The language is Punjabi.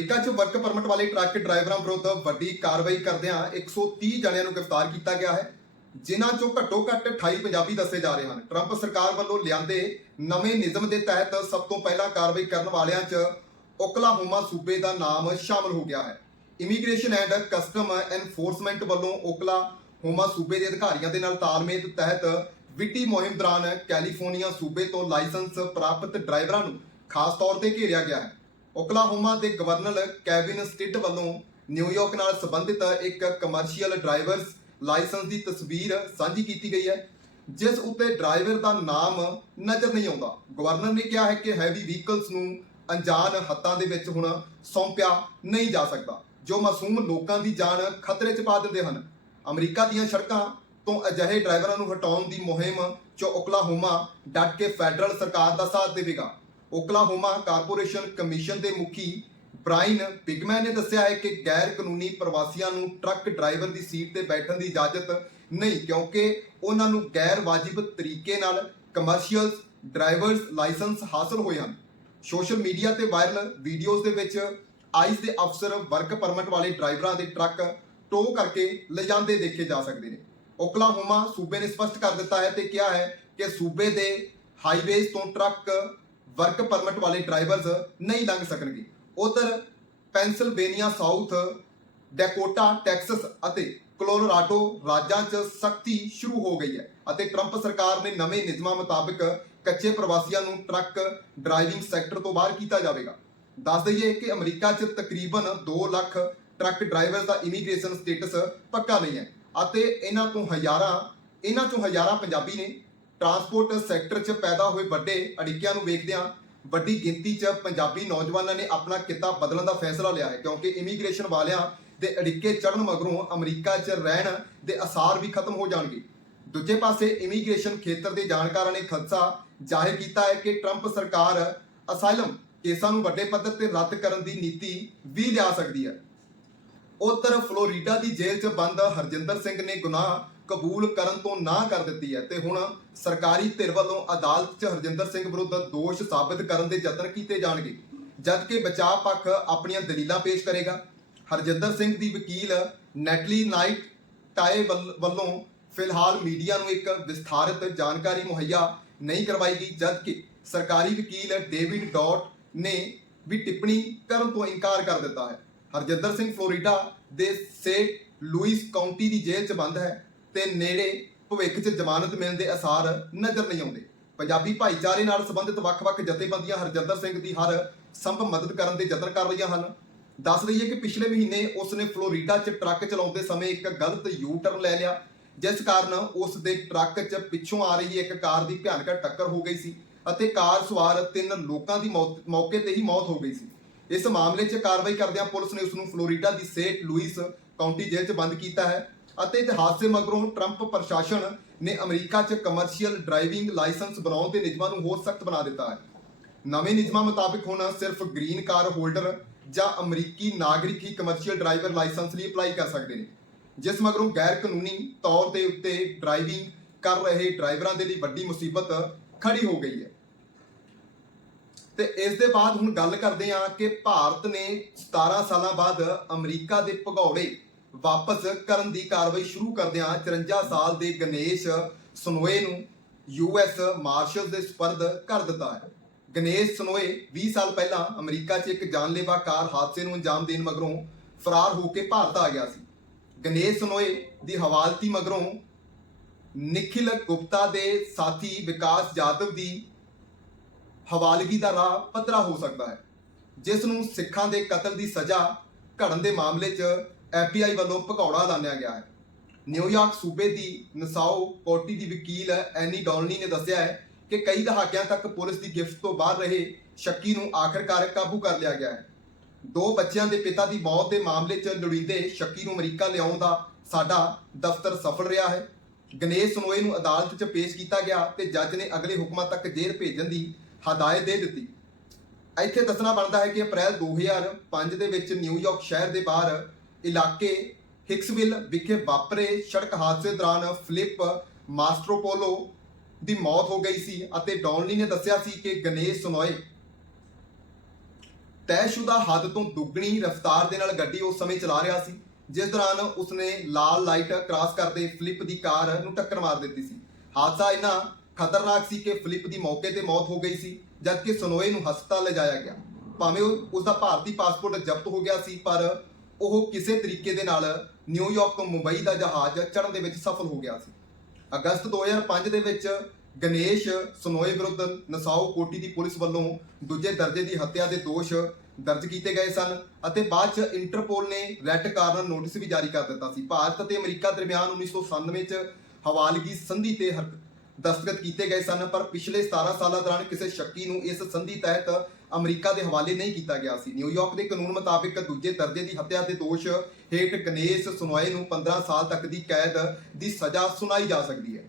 ਅਮਰੀਕਾ 'ਚ ਵਰਕ ਪਰਮਿਟ ਵਾਲੇ ਟਰੱਕ ਡਰਾਈਵਰਾਂ ਵਿਰੁੱਧ ਵੱਡੀ ਕਾਰਵਾਈ ਕਰਦਿਆਂ 130 ਜਣਿਆਂ ਨੂੰ ਗ੍ਰਿਫਤਾਰ ਕੀਤਾ ਗਿਆ ਹੈ, ਜਿਨ੍ਹਾਂ 'ਚੋਂ ਘੱਟੋ ਘੱਟ 28 ਪੰਜਾਬੀ ਦੱਸੇ ਜਾ ਰਹੇ ਹਨ। ਟਰੰਪ ਸਰਕਾਰ ਵੱਲੋਂ ਲਿਆਂਦੇ ਨਵੇਂ ਨਿਯਮ ਦੇ ਤਹਿਤ ਸਭ ਤੋਂ ਪਹਿਲਾਂ ਕਾਰਵਾਈ ਕਰਨ ਵਾਲਿਆਂ 'ਚ ਓਕਲਾਹੋਮਾ ਸੂਬੇ ਦਾ ਨਾਮ ਸ਼ਾਮਲ ਹੋ ਗਿਆ ਹੈ। ਇਮੀਗ੍ਰੇਸ਼ਨ ਐਂਡ ਕਸਟਮ ਐਨਫੋਰਸਮੈਂਟ ਵੱਲੋਂ ਓਕਲਾਹੋਮਾ ਸੂਬੇ ਦੇ ਅਧਿਕਾਰੀਆਂ ਦੇ ਨਾਲ ਤਾਲਮੇਲ ਤਹਿਤ ਵਿੱਢੀ ਮੁਹਿੰਮ ਦੌਰਾਨ ਕੈਲੀਫੋਰਨੀਆ ਸੂਬੇ ਤੋਂ ਲਾਇਸੈਂਸ ਪ੍ਰਾਪਤ ਡਰਾਈਵਰਾਂ ਨੂੰ ਖਾਸ ਤੌਰ ਤੇ ਘੇਰਿਆ ਗਿਆ ਹੈ। ਓਕਲਾਹੋਮਾ ਦੇ ਗਵਰਨਰ ਕੈਵਿਨ ਸਟਿਟ ਵੱਲੋਂ ਨਿਊਯਾਰਕ ਨਾਲ ਸੰਬੰਧਿਤ ਇੱਕ ਕਮਰਸ਼ੀਅਲ ਡਰਾਈਵਰਸ ਲਾਇਸੈਂਸ ਦੀ ਤਸਵੀਰ ਸਾਂਝੀ ਕੀਤੀ ਗਈ ਹੈ, ਜਿਸ ਉੱਤੇ ਡਰਾਈਵਰ ਦਾ ਨਾਮ ਨਜ਼ਰ ਨਹੀਂ ਆਉਂਦਾ। ਗਵਰਨਰ ਨੇ ਕਿਹਾ ਹੈ ਕਿ ਹੈਵੀ ਵਹੀਕਲਸ ਨੂੰ ਅਣਜਾਣ ਹੱਥਾਂ ਦੇ ਵਿੱਚ ਹੁਣ ਸੌਂਪਿਆ ਨਹੀਂ ਜਾ ਸਕਦਾ, ਜੋ ਮਾਸੂਮ ਲੋਕਾਂ ਦੀ ਜਾਨ ਖਤਰੇ 'ਚ ਪਾ ਦਿੰਦੇ ਹਨ। ਅਮਰੀਕਾ ਦੀਆਂ ਸੜਕਾਂ ਤੋਂ ਅਜਿਹੇ ਡਰਾਈਵਰਾਂ ਨੂੰ ਹਟਾਉਣ ਦੀ ਮੁਹਿੰਮ 'ਚ ਓਕਲਾਹੋਮਾ ਡਟ ਕੇ ਫੈਡਰਲ ਸਰਕਾਰ ਦਾ ਸਾਥ ਦੇਵੇਗਾ। ਓਕਲਾਹੋਮਾ ਕਾਰਪੋਰੇਸ਼ਨ ਕਮਿਸ਼ਨ ਦੇ ਮੁਖੀ ਬ੍ਰਾਇਨ ਬਿਗਮੈਨ ਨੇ ਦੱਸਿਆ ਹੈ ਕਿ ਗੈਰ ਕਾਨੂੰਨੀ ਪ੍ਰਵਾਸੀਆਂ ਨੂੰ ਟਰੱਕ ਡਰਾਈਵਰ ਦੀ ਸੀਟ ਤੇ ਬੈਠਣ ਦੀ ਇਜਾਜ਼ਤ ਨਹੀਂ, ਕਿਉਂਕਿ ਉਹਨਾਂ ਨੂੰ ਗੈਰ ਵਾਜਿਬ ਤਰੀਕੇ ਨਾਲ ਕਮਰਸ਼ੀਅਲ ਡਰਾਈਵਰਸ ਲਾਇਸੈਂਸ ਹਾਸਲ ਹੋਏ ਹਨ। ਸੋਸ਼ਲ ਮੀਡੀਆ ਤੇ ਵਾਇਰਲ ਵੀਡੀਓਜ਼ ਦੇ ਵਿੱਚ ਆਈਸ ਦੇ ਅਫਸਰ ਵਰਕ ਪਰਮਿਟ ਵਾਲੇ ਡਰਾਈਵਰਾਂ ਦੇ ਟਰੱਕ ਟੋ ਕਰਕੇ ਲਿਜਾਂਦੇ ਦੇਖੇ ਜਾ ਸਕਦੇ ਨੇ। ਓਕਲਾਹੋਮਾ ਸੂਬੇ ਨੇ ਸਪਸ਼ਟ ਕਰ ਦਿੱਤਾ ਹੈ ਤੇ ਕਿਹਾ ਹੈ ਕਿ ਸੂਬੇ ਦੇ ਹਾਈਵੇਜ਼ ਤੋਂ ਟਰੱਕ ਵਰਕ ਪਰਮਿਟ ਵਾਲੇ ਡਰਾਈਵਰਸ ਨਹੀਂ ਲੰਘ ਸਕਣਗੇ। ਉਧਰ ਪੈਂਸਿਲਵੇਨੀਆ ਸਾਊਥ ਡੈਕੋਟਾ ਟੈਕਸਸ ਅਤੇ ਕੋਲੋਰਾਡੋ ਰਾਜਾਂ 'ਚ ਸਖਤੀ ਸ਼ੁਰੂ ਹੋ ਗਈ ਹੈ ਅਤੇ ਟਰੰਪ ਸਰਕਾਰ ਨੇ ਨਵੇਂ ਨਿਯਮਾਂ ਮੁਤਾਬਕ ਕੱਚੇ ਪ੍ਰਵਾਸੀਆਂ ਨੂੰ ਟਰੱਕ ਡਰਾਈਵਿੰਗ ਸੈਕਟਰ ਤੋਂ ਬਾਹਰ ਕੀਤਾ ਜਾਵੇਗਾ। ਦੱਸ ਦਈਏ ਕਿ ਅਮਰੀਕਾ 'ਚ ਤਕਰੀਬਨ 2 ਲੱਖ ਟਰੱਕ ਡਰਾਈਵਰਸ ਦਾ ਇਮੀਗ੍ਰੇਸ਼ਨ ਸਟੇਟਸ ਪੱਕਾ ਨਹੀਂ ਹੈ ਅਤੇ ਇਹਨਾਂ ਤੋਂ ਹਜ਼ਾਰਾਂ ਇਹਨਾਂ ਚੋਂ ਹਜ਼ਾਰਾਂ ਪੰਜਾਬੀ ਨੇ ਟਰਾਂਸਪੋਰਟ ਸੈਕਟਰ 'ਚ ਪੈਦਾ ਹੋਏ ਵੱਡੇ ਅੜਿੱਕਿਆਂ ਨੂੰ ਵੇਖਦਿਆਂ ਵੱਡੀ ਗਿਣਤੀ 'ਚ ਪੰਜਾਬੀ ਨੌਜਵਾਨਾਂ ਨੇ ਆਪਣਾ ਕਿੱਤਾ ਬਦਲਣ ਦਾ ਫੈਸਲਾ ਲਿਆ ਹੈ, ਕਿਉਂਕਿ ਇਮੀਗ੍ਰੇਸ਼ਨ ਵਾਲਿਆਂ ਦੇ ਅੜਿੱਕੇ ਚੜਨ ਮਗਰੋਂ ਅਮਰੀਕਾ 'ਚ ਰਹਿਣ ਦੇ ਅਸਾਰ ਵੀ ਖਤਮ ਹੋ ਜਾਣਗੇ। ਦੂਜੇ ਪਾਸੇ ਇਮੀਗ੍ਰੇਸ਼ਨ ਖੇਤਰ ਦੇ ਜਾਣਕਾਰਾਂ ਨੇ ਖਦਸ਼ਾ ਜ਼ਾਹਿਰ ਕੀਤਾ ਹੈ ਕਿ ਟਰੰਪ ਸਰਕਾਰ ਅਸਾਈਲਮ ਕੇਸਾਂ ਨੂੰ ਵੱਡੇ ਪੱਧਰ ਤੇ ਰੱਦ ਕਰਨ ਦੀ ਨੀਤੀ ਵੀ ਲਿਆ ਸਕਦੀ ਹੈ। ਉੱਤਰ ਫਲੋਰੀਡਾ ਦੀ ਜੇਲ੍ਹ 'ਚ ਬੰਦ ਹਰਜਿੰਦਰ ਸਿੰਘ ਨੇ ਗੁਨਾਹ ਕਬੂਲ ਕਰਨ ਤੋਂ ਨਾ ਕਰ ਦਿੱਤੀ ਹੈ। ਤੇ ਹੁਣ ਸਰਕਾਰੀ ਧਿਰ ਵੱਲੋਂ ਅਦਾਲਤ 'ਚ ਹਰਜਿੰਦਰ ਸਿੰਘ ਵਿਰੁੱਧ ਦੋਸ਼ ਸਾਬਤ ਕਰਨ ਦੇ ਯਤਨ ਕੀਤੇ ਜਾਣਗੇ। ਜਦਕਿ ਬਚਾਅ ਪੱਖ ਆਪਣੀਆਂ ਦਲੀਲਾਂ ਪੇਸ਼ ਕਰੇਗਾ। ਹਰਜਿੰਦਰ ਸਿੰਘ ਦੀ ਵਕੀਲ ਨੈਟਲੀ ਨਾਈਟ ਟਾਏ ਵੱਲੋਂ ਫਿਲਹਾਲ ਮੀਡੀਆ ਨੂੰ ਇੱਕ ਵਿਸਥਾਰਿਤ ਜਾਣਕਾਰੀ ਮੁਹੱਈਆ ਨਹੀਂ ਕਰਵਾਈ ਗਈ, ਜਦਕਿ ਸਰਕਾਰੀ ਵਕੀਲ ਡੇਵਿਡ ਡਾਟ ਨੇ ਵੀ ਟਿੱਪਣੀ ਕਰਨ ਤੋਂ ਇਨਕਾਰ ਕਰ ਦਿੱਤਾ ਹੈ। ਹਰਜਿੰਦਰ ਸਿੰਘ ਫਲੋਰੀਡਾ ਦੇ ਸੇਟ ਲੂਇਸ ਕਾਉਂਟੀ ਦੀ ਜੇਲ੍ਹ 'ਚ ਬੰਦ ਹੈ। ਤੇ ਨੇੜੇ ਭਵਿੱਖ 'ਚ ਜ਼ਮਾਨਤ ਮਿਲਣ ਦੇ ਅਸਾਰ ਨਜ਼ਰ ਨਹੀਂ ਆਉਂਦੇ। ਪੰਜਾਬੀ ਭਾਈਚਾਰੇ ਨਾਲ ਸੰਬੰਧਿਤ ਵੱਖ-ਵੱਖ ਜਥੇਬੰਦੀਆਂ ਹਰਜਿੰਦਰ ਸਿੰਘ ਦੀ ਹਰ ਸੰਭਵ ਮਦਦ ਕਰਨ ਦੇ ਯਤਨ ਕਰ ਰਹੀਆਂ ਹਨ। ਦੱਸ ਦਈਏ ਕਿ ਪਿਛਲੇ ਮਹੀਨੇ ਉਸ ਨੇ ਫਲੋਰੀਡਾ 'ਚ ਟਰੱਕ ਚਲਾਉਂਦੇ ਸਮੇਂ ਇੱਕ ਗਲਤ ਯੂ ਟਰਨ ਲੈ ਲਿਆ, ਜਿਸ ਕਾਰਨ ਉਸ ਦੇ ਟਰੱਕ 'ਚ ਪਿੱਛੋਂ ਆ ਰਹੀ ਇੱਕ ਕਾਰ ਦੀ ਭਿਆਨਕ ਟੱਕਰ ਹੋ ਗਈ ਸੀ ਅਤੇ ਕਾਰ ਸਵਾਰ ਤਿੰਨ ਲੋਕਾਂ ਦੀ ਮੌਤ, ਮੌਕੇ ਤੇ ਹੀ ਮੌਤ ਹੋ ਗਈ ਸੀ। ਇਸ ਮਾਮਲੇ 'ਚ ਕਾਰਵਾਈ ਕਰਦਿਆਂ ਪੁਲਿਸ ਨੇ ਉਸ ਨੂੰ ਫਲੋਰੀਡਾ ਦੀ ਸੇਂਟ ਲੂਈਸ ਕਾਉਂਟੀ ਜੇਲ੍ਹ 'ਚ ਬੰਦ ਕੀਤਾ ਹੈ। ਅਤੇ ਇਸ ਹਾਦਸੇ ਮਗਰੋਂ ਟਰੰਪ ਪ੍ਰਸ਼ਾਸਨ ਨੇ ਅਮਰੀਕਾ 'ਚ ਕਮਰਸ਼ੀਅਲ ਡਰਾਈਵਿੰਗ ਲਾਇਸੈਂਸ ਬਣਾਉਣ ਦੇ ਨਿਯਮਾਂ ਨੂੰ ਹੋਰ ਸਖਤ ਬਣਾ ਦਿੱਤਾ ਹੈ। ਨਵੇਂ ਨਿਯਮਾਂ ਮੁਤਾਬਕ ਹੁਣ ਸਿਰਫ ਗ੍ਰੀਨ ਕਾਰ ਹੋਲਡਰ ਜਾਂ ਅਮਰੀਕੀ ਨਾਗਰਿਕ ਹੀ ਕਮਰਸ਼ੀਅਲ ਡਰਾਈਵਰ ਲਾਇਸੈਂਸ ਲਈ ਅਪਲਾਈ ਕਰ ਸਕਦੇ ਨੇ। ਜਿਸ ਮਗਰੋਂ ਗੈਰ ਕਾਨੂੰਨੀ ਤੌਰ ਤੇ ਉੱਤੇ ਡਰਾਈਵਿੰਗ ਕਰ ਰਹੇ ਡਰਾਈਵਰਾਂ ਦੇ ਲਈ ਵੱਡੀ ਮੁਸੀਬਤ ਖੜੀ ਹੋ ਗਈ ਹੈ। ਤੇ ਇਸ ਦੇ ਬਾਅਦ ਹੁਣ ਗੱਲ ਕਰਦੇ ਹਾਂ ਕਿ ਭਾਰਤ ਨੇ 17 ਸਾਲਾਂ ਬਾਅਦ ਅਮਰੀਕਾ ਦੇ ਭਗੌੜੇ ਵਾਪਸ ਕਰਨ ਦੀ ਕਾਰਵਾਈ ਸ਼ੁਰੂ ਕਰਦਿਆਂ 54 ਸਾਲ ਦੇ ਗਣੇਸ਼ ਸਨੋਏ ਨੂੰ ਯੂਐਸ ਮਾਰਸ਼ਲ ਦੇ ਸਪਰਦ ਕਰ ਦਿੱਤਾ ਹੈ। ਗਣੇਸ਼ ਸਨੋਏ 20 ਸਾਲ ਪਹਿਲਾਂ ਅਮਰੀਕਾ 'ਚ ਇੱਕ ਜਾਨਲੇਵਾ ਕਾਰ ਹਾਦਸੇ ਨੂੰ ਅੰਜਾਮ ਦੇਣ ਮਗਰੋਂ ਫਰਾਰ ਹੋ ਕੇ ਭਾਰਤ ਆ ਗਿਆ ਸੀ। ਗਣੇਸ਼ ਸਨੋਏ ਦੀ ਹਵਾਲਤੀ ਮਗਰੋਂ ਨikhil ਗੁਪਤਾ ਦੇ ਸਾਥੀ ਵਿਕਾਸ ਜਾਦਵ ਦੀ ਹਵਾਲਗੀ ਦਾ ਰਾਹ ਪੱਧਰਾ ਹੋ ਸਕਦਾ ਹੈ, ਜਿਸ ਨੂੰ ਸਿੱਖਾਂ ਦੇ ਕਤਲ ਦੀ ਸਜ਼ਾ ਘੜਨ ਦੇ ਮਾਮਲੇ 'ਚ ਐਫਬੀਆਈ ਵੱਲੋਂ ਭਗੌੜਾ ਐਲਾਨਿਆ ਗਿਆ ਹੈ। ਨਿਊਯਾਰਕ ਸੂਬੇ ਦੀ ਨਸਾਓ ਕੋਟੀ ਦੀ ਵਕੀਲ ਐਨੀ ਡੌਲਨੀ ਨੇ ਦੱਸਿਆ ਹੈ ਕਿ ਕਈ ਦਹਾਕਿਆਂ ਤੱਕ ਪੁਲਿਸ ਦੀ ਗਿਫਤ ਤੋਂ ਬਾਹਰ ਰਹੇ ਸ਼ੱਕੀ ਨੂੰ ਆਖਰਕਾਰ ਕਾਬੂ ਕਰ ਲਿਆ ਗਿਆ ਹੈ। ਦੋ ਬੱਚਿਆਂ ਦੇ ਪਿਤਾ ਦੀ ਮੌਤ ਦੇ ਮਾਮਲੇ 'ਚ ਲੋੜੀਂਦੇ ਸ਼ੱਕੀ ਨੂੰ ਅਮਰੀਕਾ ਲਿਆਉਣ ਦਾ ਸਾਡਾ ਦਫ਼ਤਰ ਸਫਲ ਰਿਹਾ ਹੈ। ਗਣੇਸ਼ ਸਨੋਏ ਨੂੰ ਅਦਾਲਤ 'ਚ ਪੇਸ਼ ਕੀਤਾ ਗਿਆ ਤੇ ਜੱਜ ਨੇ ਅਗਲੇ ਹੁਕਮਾਂ ਤੱਕ ਜੇਲ੍ਹ ਭੇਜਣ ਦੀ ਹਦਾਇਤ ਦੇ ਦਿੱਤੀ। ਇੱਥੇ ਦੱਸਣਾ ਬਣਦਾ ਹੈ ਕਿ ਅਪ੍ਰੈਲ 2005 ਦੇ ਵਿੱਚ ਨਿਊਯਾਰਕ ਸ਼ਹਿਰ ਦੇ ਬਾਹਰ ਇਲਾਕੇ ਹਿਕਸਵਿਲ ਵਿਖੇ ਵਾਪਰੇ ਸੜਕ ਹਾਦਸੇ ਦੌਰਾਨ ਫਲਿਪ ਮਾਸਟਰੋਪੋਲੋ ਦੀ ਮੌਤ ਹੋ ਗਈ ਸੀ ਅਤੇ ਡੌਨਲੀ ਨੇ ਦੱਸਿਆ ਸੀ ਕਿ ਗਣੇਸ਼ ਸਨੋਏ ਤੈਅਸ਼ੁਦਾ ਹੱਦ ਤੋਂ ਦੁੱਗਣੀ ਰਫ਼ਤਾਰ ਦੇ ਨਾਲ ਗੱਡੀ ਉਸ ਸਮੇਂ ਚਲਾ ਰਿਹਾ ਸੀ, ਜਿਸ ਦੌਰਾਨ ਉਸਨੇ ਲਾਲ ਲਾਈਟ ਕ੍ਰਾਸ ਕਰਦੇ ਫਲਿੱਪ ਦੀ ਕਾਰ ਨੂੰ ਟੱਕਰ ਮਾਰ ਦਿੱਤੀ ਸੀ। ਹਾਦਸਾ ਇੰਨਾ ਖਤਰਨਾਕ ਸੀ ਕਿ ਫਲਿੱਪ ਦੀ ਮੌਕੇ ਤੇ ਮੌਤ ਹੋ ਗਈ ਸੀ, ਜਦਕਿ ਸਨੋਏ ਨੂੰ ਹਸਪਤਾਲ ਲਿਜਾਇਆ ਗਿਆ। ਭਾਵੇਂ ਉਹ- ਉਸਦਾ ਭਾਰਤੀ ਪਾਸਪੋਰਟ ਜ਼ਬਤ ਹੋ ਗਿਆ ਸੀ, ਪਰ ਉਹ ਕਿਸੇ ਤਰੀਕੇ ਦੇ ਨਾਲ ਨਿਊਯਾਰਕ ਤੋਂ ਮੁੰਬਈ ਦਾ ਜਹਾਜ਼ ਚੜ੍ਹਨ ਦੇ ਵਿੱਚ ਸਫਲ ਹੋ ਗਿਆ ਸੀ। ਅਗਸਤ 2005 ਦੇ ਵਿੱਚ ਗਣੇਸ਼ ਸਨੋਏ ਵਿਰੁੱਧ ਨਸਾਓ ਕੋਟੀ ਦੀ ਪੁਲਿਸ ਵੱਲੋਂ ਦੂਜੇ ਦਰਜੇ ਦੀ ਹੱਤਿਆ ਦੇ ਦੋਸ਼ ਦਰਜ ਕੀਤੇ ਗਏ ਸਨ ਅਤੇ ਬਾਅਦ ਚ ਇੰਟਰਪੋਲ ਨੇ ਰੈੱਡ ਕਾਰਨਰ ਨੋਟਿਸ ਵੀ ਜਾਰੀ ਕਰ ਦਿੱਤਾ ਸੀ। ਭਾਰਤ ਅਤੇ ਅਮਰੀਕਾ ਦਰਮਿਆਨ 1997 ਚ ਹਵਾਲਗੀ ਸੰਧੀ ਤੇ ਹਰ- ਦਸਤਖਤ ਕੀਤੇ ਗਏ ਸਨ, ਪਰ ਪਿਛਲੇ 17 ਸਾਲਾਂ ਦੌਰਾਨ ਕਿਸੇ ਸ਼ੱਕੀ ਨੂੰ ਇਸ ਸੰਧੀ ਤਹਿਤ ਅਮਰੀਕਾ ਦੇ ਹਵਾਲੇ ਨਹੀਂ ਕੀਤਾ ਗਿਆ ਸੀ। ਨਿਊਯਾਰਕ ਦੇ ਕਾਨੂੰਨ ਮੁਤਾਬਿਕ ਦੂਜੇ ਦਰਜੇ ਦੀ ਹੱਤਿਆ ਦੇ ਦੋਸ਼ ਹੇਠ ਗਣੇਸ਼ ਸੁਨੋਏ ਨੂੰ 15 ਸਾਲ ਤੱਕ ਦੀ ਕੈਦ ਦੀ ਸਜ਼ਾ ਸੁਣਾਈ ਜਾ ਸਕਦੀ ਹੈ।